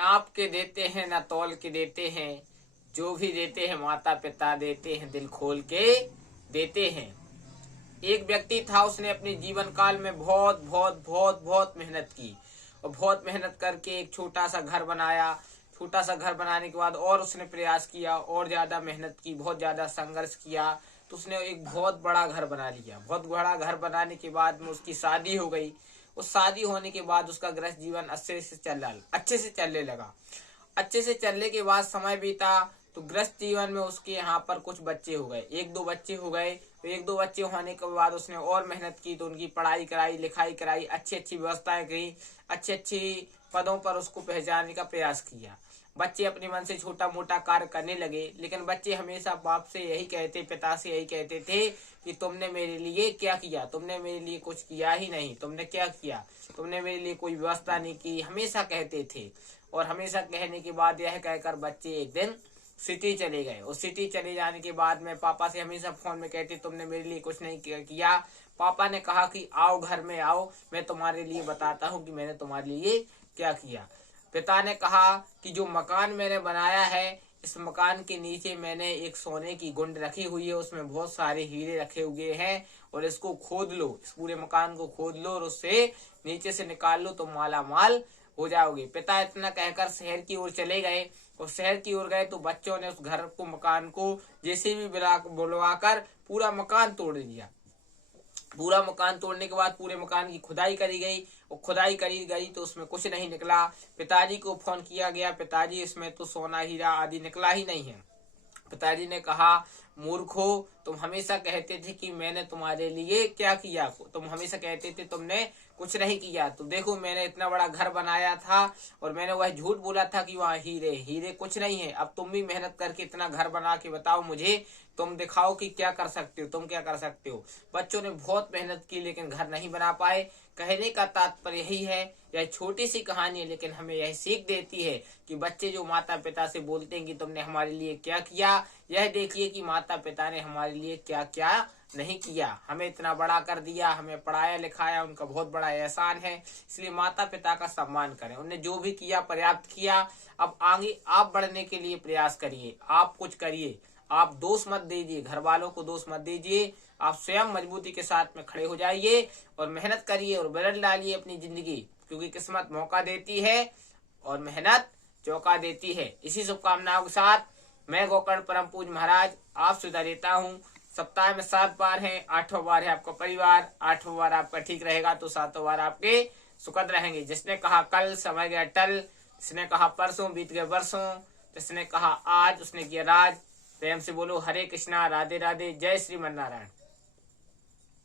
नाप के देते हैं ना तौल के देते हैं, जो भी देते हैं माता पिता देते हैं, दिल खोल के देते हैं। एक व्यक्ति था, उसने अपने जीवन काल में बहुत बहुत बहुत बहुत मेहनत की और बहुत मेहनत करके एक छोटा सा घर बनाया। छोटा सा घर बनाने के बाद और उसने प्रयास किया और ज्यादा मेहनत की, बहुत ज्यादा संघर्ष किया, तो उसने एक बहुत बड़ा घर बना लिया। बहुत बड़ा घर बनाने के बाद में उसकी शादी हो गई। उस शादी होने के बाद उसका गृहस्थ जीवन अच्छे से चलने लगा। अच्छे से चलने के बाद समय बीता तो गृहस्थ जीवन में उसके यहाँ पर कुछ बच्चे हो गए, एक दो बच्चे हो गए। तो एक दो बच्चे होने के बाद उसने और मेहनत की, तो उनकी पढ़ाई कराई, लिखाई कराई, अच्छी अच्छी व्यवस्थाएं की, अच्छी अच्छी पदों पर उसको पहुंचाने का प्रयास किया। बच्चे अपने मन से छोटा मोटा कार्य करने लगे, लेकिन बच्चे हमेशा बाप से यही कहते, पिता से यही कहते थे कि तुमने मेरे लिए क्या किया, तुमने मेरे लिए कुछ किया ही नहीं, तुमने क्या किया, तुमने मेरे लिए कोई व्यवस्था नहीं की, हमेशा कहते थे। और हमेशा कहने के बाद यह कहकर बच्चे एक दिन सिटी चले गए। और सिटी चले जाने के बाद में पापा से हमेशा फोन में कहते, तुमने मेरे लिए कुछ नहीं किया। पापा ने कहा कि आओ घर में आओ, मैं तुम्हारे लिए बताता हूँ कि मैंने तुम्हारे लिए क्या किया। पिता ने कहा कि जो मकान मैंने बनाया है, इस मकान के नीचे मैंने एक सोने की गुंड रखी हुई है, उसमें बहुत सारे हीरे रखे हुए हैं, और इसको खोद लो, इस पूरे मकान को खोद लो और उससे नीचे से निकाल लो, तो माला माल हो जाओगे। पिता इतना कहकर शहर की ओर चले गए। और शहर की ओर गए तो बच्चों ने उस घर को, मकान को जेसीबी बुलवाकर पूरा मकान तोड़ दिया। पूरा मकान तोड़ने के बाद पूरे मकान की खुदाई करी गई, और खुदाई करी गई तो उसमें कुछ नहीं निकला। पिताजी को फोन किया गया, पिताजी इसमें तो सोना हीरा आदि निकला ही नहीं है। पिताजी ने कहा, मूर्खो, तुम हमेशा कहते थे कि मैंने तुम्हारे लिए क्या किया, तुम हमेशा कहते थे तुमने कुछ नहीं किया। तो देखो, मैंने इतना बड़ा घर बनाया था और मैंने वह झूठ बोला था कि वहाँ हीरे हीरे कुछ नहीं है। अब तुम भी मेहनत करके इतना घर बना के बताओ मुझे, तुम दिखाओ कि क्या कर सकते हो, तुम क्या कर सकते हो। बच्चों ने बहुत मेहनत की लेकिन घर नहीं बना पाए। कहने का तात्पर्य यही है, यह छोटी सी कहानी है लेकिन हमें यह सीख देती है कि बच्चे जो माता पिता से बोलते हैं कि तुमने हमारे लिए क्या किया, यह देखिए कि माता पिता ने हमारे लिए क्या क्या नहीं किया। हमें इतना बड़ा कर दिया, हमें पढ़ाया लिखाया, उनका बहुत बड़ा एहसान है। इसलिए माता पिता का सम्मान करें, उन्होंने जो भी किया पर्याप्त किया। अब आगे आप बढ़ने के लिए प्रयास करिए, आप कुछ करिए, आप दोष मत दीजिए, घर वालों को दोष मत दीजिए। आप स्वयं मजबूती के साथ में खड़े हो जाइए और मेहनत करिए और बदल डालिए अपनी जिंदगी, क्योंकि किस्मत मौका देती है और मेहनत चौका देती है। इसी शुभकामनाओं के साथ मैं गोकर्ण परम पूज महाराज आप सुधा देता हूँ। सप्ताह में 7 बार है, 8वां बार है आपका परिवार, 8वां बार आपका ठीक रहेगा तो 7वां बार आपके सुखद रहेंगे। जिसने कहा कल समय गया टल, जिसने कहा परसों बीत गए बरसों, जिसने कहा आज उसने किया राज। प्रेम से बोलो हरे कृष्णा, राधे राधे, जय श्रीमन नारायण।